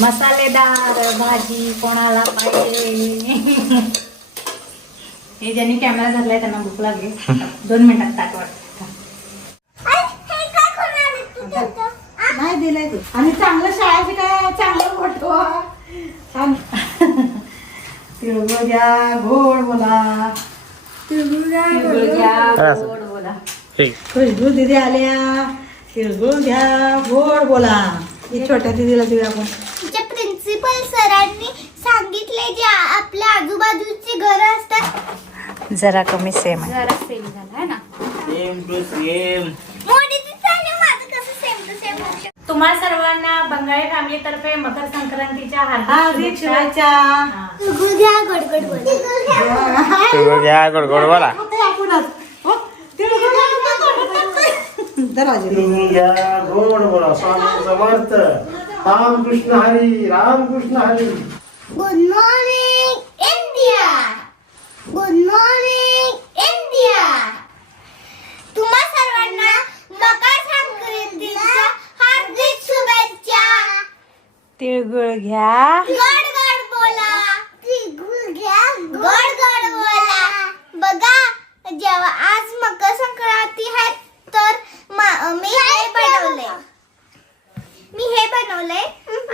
मसालेदार भाजी कोणाला पाहिजे. हे ज्यांनी कॅमेरा धरलाय त्यांना भूक लागली. 2 मिनिटात ताट वाटत नाही दिलंय तू. आणि चांगलं शाळेचे काय चांगलं वाटतो. तिळगुळ घ्या गोड बोला. तिळगुळ घ्या गोड बोला. खुशबू दिदी आल्या. तिळगुळ घ्या गोड बोला. ही छोट्या दिदीला देऊया आपण. प्रिन्सिपल सरांनी सांगितले जे आपल्या आजूबाजूची घरं असतात जरा कमी सेम आहे. जरा सेम झालं आहे ना. Same to same. माझं कसं सेम टू सेम होऊ शकतं. तुम्हा सर्वांना बंगाळी फॅमिली तर्फे मकर संक्रांतीच्या हार्दिक शुभेच्छा. तिळगुळ घ्या गडगड बोला. तिळगुळ घ्या गोड गोड बोला. तिळगुळ घ्या गोड बोला. Swami Samarth. Ramkrishna Hari. Ramkrishna Hari. Good morning India. Good morning India. तुम्हा सर्वांना मकर संक्रांतीच्या हार्दिक शुभेच्छा. तिळगुळ घ्या गड गड बोला. तिळगुळ घ्या गड गड बोला. बघा जेव्हा आज मकर संक्रांती आहे तर मी हे बनवलंय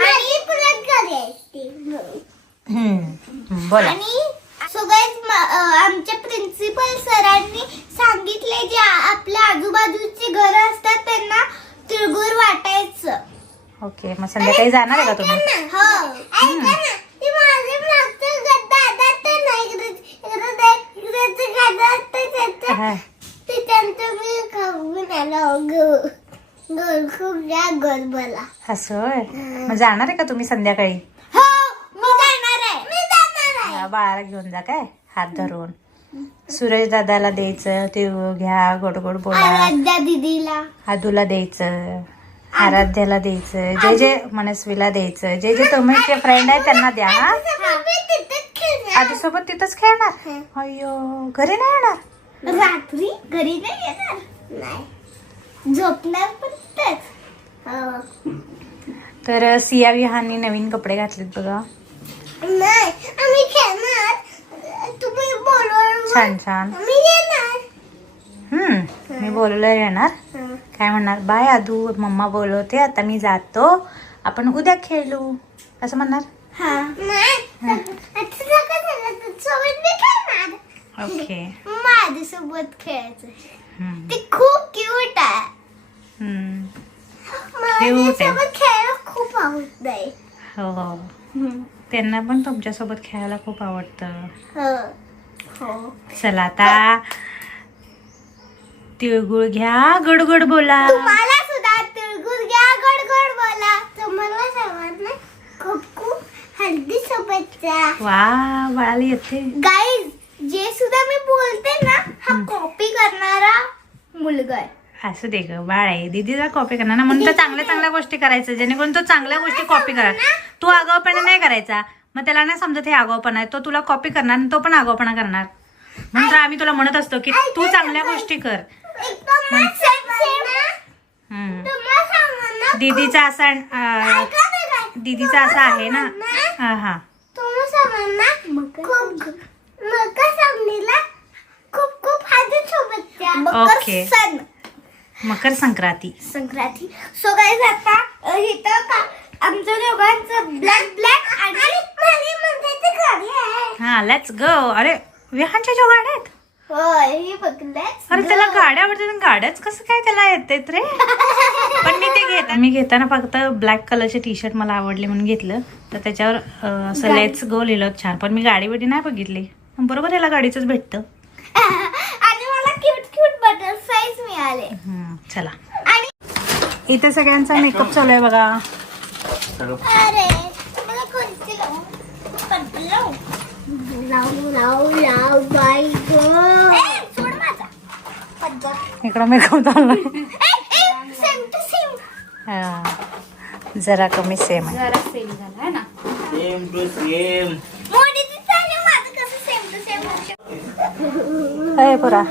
आणि परत घरी बोला. आणि सगळेच आमच्या प्रिन्सिपल सरांनी सांगितले जे आपल्या आजूबाजूची घरं असतात त्यांना तिळगुळ वाटायचं. ओके मग संध्याकाळी जाणार आहे का तुम्ही? हो ऐका ना. ती माझे मागचं दादा ते नाही हा. ते त्यांचं मी खाऊन आलो. खूप गोड बोला. असं होय. मग जाणार आहे का तुम्ही संध्याकाळी? हो मी जाणार आहे. या बाळाला घेऊन जा काय हात धरून. सूरज दादाला द्यायचं तिळगुळ घ्या गोड गोड बोला. आराध्या दीदीला आदूला द्यायचं. आराध्याला द्यायचं. जे जे मनस्वीला द्यायचं. जे जे तुमचे फ्रेंड आहेत त्यांना द्या. हा आधी सोबत तिथंच खेळणार. अय्यो घरी नाही येणार. रात्री घरी नाही येणार. नाही झोपणार पण तेच. तर सिया विहाननी नवीन कपडे घातलेत बघा. नाही आम्ही खेळणार. तुम्ही बोलवा. छान छान. मी येणार. मी बोलवलं येणार. काय म्हणणार? बाय आदू मम्मा बोलवते आता मी जातो आपण उद्या खेळू असं म्हणणार. सोबत मी खेळणार. ओके माझ्यासोबत खेळायचं. ते खूप क्यूट आहे. माझ्यासोबत खेळायला खूप आवडत आहे. हो त्यांना पण तुमच्यासोबत खेळायला खूप आवडतं. चला आता तिळगुळ घ्या गडगड बोला. तुम्हाला सुद्धा तिळगुळ घ्या गडगड बोला. तुम्हाला सर्वांना खूप खूप हार्दिक शुभेच्छा. वा बाळाला येते. गाईज जे सुद्धा मी बोलते ना हा कॉपी करणारा मुलगा आहे. असं दे ग बाळ आहे. दीदीला कॉपी करणार ना म्हणून तर चांगल्या चांगल्या गोष्टी करायचं जेणेकरून तो चांगल्या गोष्टी कॉपी करा. तू आगाऊपणा नाही करायचा. मग त्याला नाही समजत हे आगाऊपणा आहे. तो तुला कॉपी करणार आणि तो पण आगाऊपणा करणार. म्हणून तर आम्ही तुला म्हणत असतो की तू चांगल्या गोष्टी कर. दीदीचा असा दीदीचा असा आहे ना. हा हा okay Makar Sankranti. So guys आता इथं आमच्या दोघांचं ब्लॅक ब्लॅक आणि गाडी आहे. हा लेट्स गो. अरे विहानच्या ज्या गाड्या आहेत. होय हे बघ. अरे त्याला गाड्या आवडतात. गाड्याच कसं काय त्याला येतात रे. पण मी घेताना फक्त ब्लॅक कलरचे टी शर्ट मला आवडले म्हणून घेतलं. तर त्याच्यावर असं लेट्स गो लिहिलं छान. पण मी गाडी बिडी नाही बघितली. बरोबर याला गाडीच भेटतं. आणि मला क्यूट क्यूट बटरफ्लाईज मिळाले. चला आणि इथे सगळ्यांचा मेकअप चालू आहे बघा. अरे मला कोणती लावू? पर्पल लावू? लाव बाई गं. सोड माझा पद्दा. इकडं मेकअप चालू आहे. Same to same. जरा कमी सेम आहे. जरा सेम झाला आहे ना. Same to same. मोठी दिसते माझं कसं सेम टू सेम होऊ शकतं. अय पुरा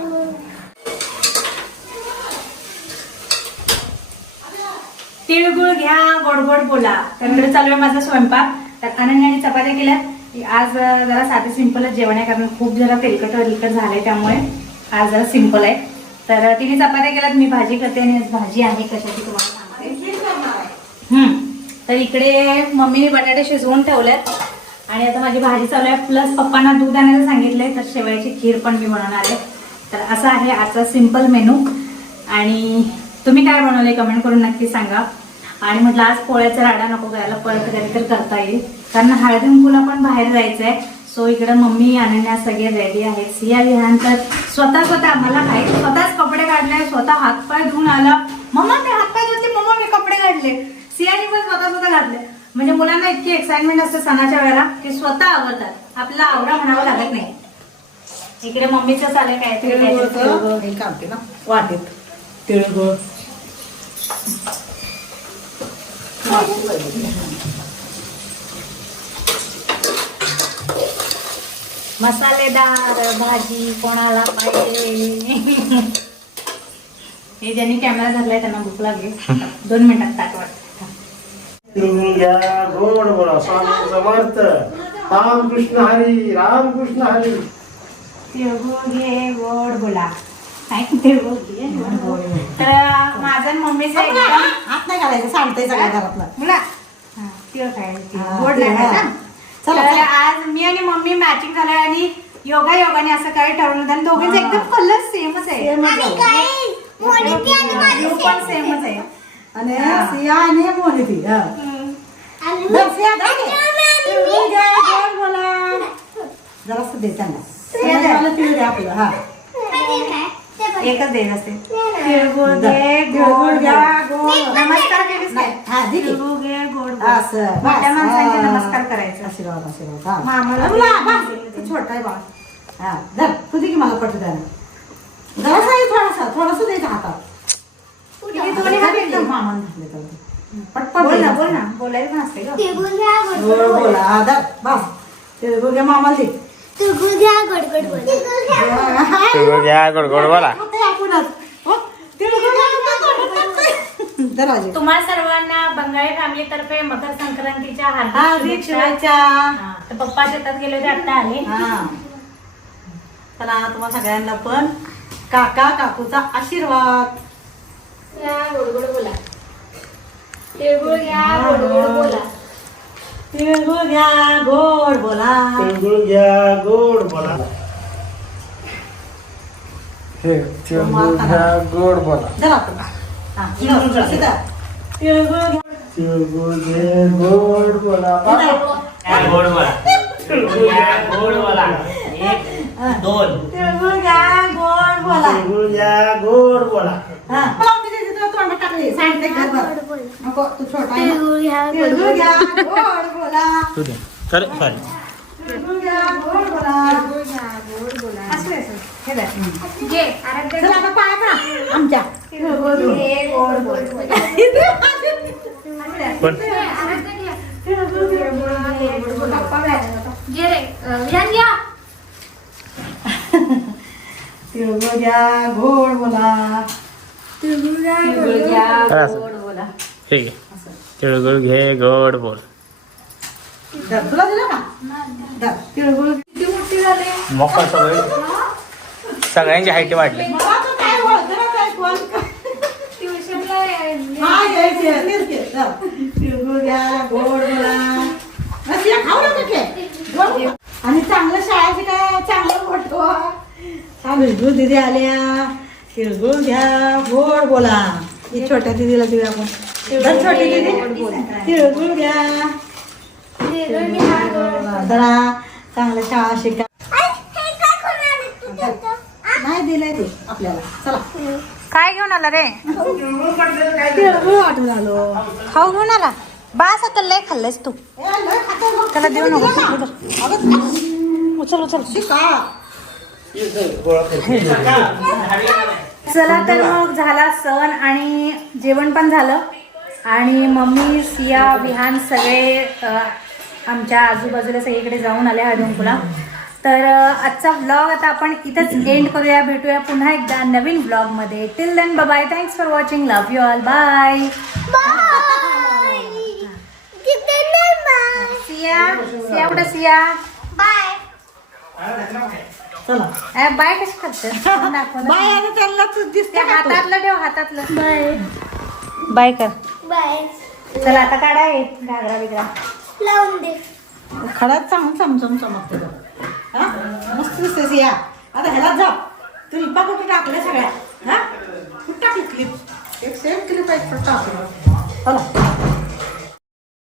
तिळगुळ घ्या गोड गोड बोला. तर इकडे चालू आहे माझा स्वयंपाक. तर अनन्याने चपात्या केल्या. आज जरा साधे सिंपलच जेवण आहे, कारण खूप जरा तेलकट झालंय, त्यामुळे आज जरा सिंपल आहे. तर तिने चपात्या केल्यात, मी भाजी करते आणि आज भाजी आहे कशाची तुम्हाला सांगते. तर इकडे मम्मीने बटाटे शिजवून ठेवल्यात आणि आता माझी भाजी चालू आहे. प्लस पप्पांना दूध आणायला सांगितलंय, तर शेवयाची खीर पण मी बनवणार आहे. तर असा आहे आजचा सिंपल मेनू. आणि तुम्ही काय बनवले कमेंट करून नक्की सांगा. आणि म्हटलं आज पोळ्याचा राडा नको करायला, परत कधीतरी करता येईल, कारण हळदी कुंकूला पण बाहेर जायचंय. सो इकडे मम्मी अनन्या सगळे रेडी आहेत. सिया विहान तर स्वतः मला काही स्वतःच कपडे काढले, स्वतः हातपाय धुवून आला. मम्मा मी हातपाय धुतले, मम्मा मी कपडे काढले. सियाने पण स्वतः घातले. म्हणजे मुलांना इतकी एक्साइटमेंट असते सणाच्या वेळेला की स्वतः आवडतात, आपल्याला आवडा म्हणावं लागत नाही. इकडे मम्मीचं चालेल काय काढते ना वाटेत तिळगुळ. मसालेदार भाजी कोणाला पाहिजे. हे ज्यांनी कॅमेरा धरलाय त्यांना भूक लागली. 2 मिनिटात ताट वाटत. तिळगुळ घ्या गोड बोला. स्वामी समर्थ. रामकृष्ण हरी रामकृष्ण हरी. तिळगुळ घे गोड बोला. तिळगुळ घे गोड बोला. तर माझं आणि मम्मीचं एकदम हात नाही घालायचं, सांगते सगळ्या घरातलं. बोला. तिळ खायचं, हा, गोड तिळ, लागायचं. हा. चला, तर चला. आज मी आणि मम्मी मॅचिंग झालंय आणि योगाने असं काही ठरवलं, आणि दोघींचे एकदम कलर सेमच आहे. आणि काय मोनिती आणि माझी Blue पण सेमच आहे. आणि सिया आणि मोनिती. हा. आणि बस, सिया, जा की. आणि तिळगुळ घ्या, गोड बोला. जरासं दे त्यांना. त्यांना तिळ द्या आपलं. हा. एकच देत असते. तिळगुळ घे तिळगुळ घ्या, गोड. नमस्कार केलीस काय? हा, दे की. तिळगुळ घे गोड बोल. असं, बस. मोठ्या माणसांचे हा. नमस्कार करायचं. आशीर्वाद आशीर्वाद. हा. मामाला बोला, बस. तू छोटा आहे बाळा. हा, धर. तू दे की मला पटू द्या. जरासा आहे, थोडासा द्यायचा हातात. किती दोन्ही हात एकदम. मामान घातले तर पटपट बोल ना द्यायचं. बोल ना, बोलायला पण असते ग. तिळगुळ घ्या गोड गोड गोड बोला. बोला. हा, धर. बस. तिळगुळ घ्या, मामाला दे. तिळगुळ घ्या गोड गोड बोला. तिळगुळ घ्या गोड गोड बोला. खाते आपणच. हो, तिळगुळ घ्या, गोड बोला. धर आजी. तुम्हा सर्वांना बंगाळी फॅमिली तर्फे मकर संक्रांतीच्या हार्दिक हार्दिक शुभेच्छा. हा, तर पप्पा शेतात गेले होते, आता आले. हा. चला तुम्हा सगळ्यांना पण काका काकूचा आशीर्वाद. गोड गोड बोला. तिळगुळ घ्या गोड गोड बोला. तिळगुळ घ्या गोड बोला. तिळगुळ घ्या गोड बोला. तिळगुळ घ्या गोड बोला. धर आपण. हा, असं धर. तिळगुळ घ्या. तिळगुळ घे गोड बोला. गोड बोला. तिळगुळ घ्या गोड बोला. 1 2 तिळगुळ घ्या गोड बोला. तिळगुळ घ्या गोड बोला. हा. मला मी तिथे तुला तोंडात टाकली. सांगते का बरं? गोड बोला. नको, तू छोटा आहे ना. तिळगुळ घ्या गोड तिळगुळ घ्या गोड बोला. तू दे. सॉरी तिळगुळ घ्या गोड बोला. असं आहे, असं. हे धर. घे, आराध्य चला आता पाया पडा आमच्या. तिळगुळ घे गोड बोल. पण तिळगुळ घ्या गोड बोला. पप्पा बाहेर जातात. घे रे विहान घ्या. तिळगुळ घ्या गोड बोला. तिळगुळ घ्या तिळगुळ घ्या असं. गोड बोला. ठीक आहे. तिळगुळ घे गोड बोल. धर, तुला दिलं का? धर. तिळगुळ. किती मोठी झाले. मग सगळ्यांची हाईट वाढली. मला तर काय ओळखलं नाही, काय कोण काय. ट्युशनला हा, तेच घे. धर. तिळगुळ घ्या गोड बोला. रसिया, खाऊ नका की. गोड घे. आणि चांगलं शाळेचे काय चांगलं मोठं तिळगुळ दिदी आल्या. तिळगुळ घ्या गोड बोला. ही छोट्या दिदीला देऊया आपण. धर छोटी दिदी. तिळगुळ घ्या. तिळगुळ घ्या गोड बोला. जरा चांगलं शाळा शिका. हे काय कोणाला तू देतो? नाही दिलंय ते आपल्याला. चला. काय घेऊन आला रे? तिळगुळ वाटून आलो. खाऊ घेऊन आला. बास आता लय खाल्लंयस तू. त्याला देऊ नको. उचल उचल. शिका. चला तर मग झाला सण आणि जेवण पण झालं. आणि मम्मी सिया विहान सगळे आमच्या आजूबाजूला सगळीकडे जाऊन आले हळदीकुंकूला. तर आजचा व्लॉग आता आपण इथंच एंड करूया. भेटूया पुन्हा एकदा नवीन व्लॉग मध्ये. Till then bye. Thanks for watching. Love you all. Bye. Bye. Siya कुठं सिया? बाय. चला बाय कशी करते? दाखव ना. बाय. आता त्यांना दिसते त्या का तू? हातातलं ठेव, हातातलं. बाय कर. बाय. चला आता काढा हे घागरा बिगरा. लावून दे. खडात चमचम चमकते तो. हा मस्त दिसतेस या. आता ह्याला जाप क्लिपा कुठे टाकल्या सगळ्या. हा कुठं टाकली क्लिप? एक सेम क्लिप आहे टाकली. चला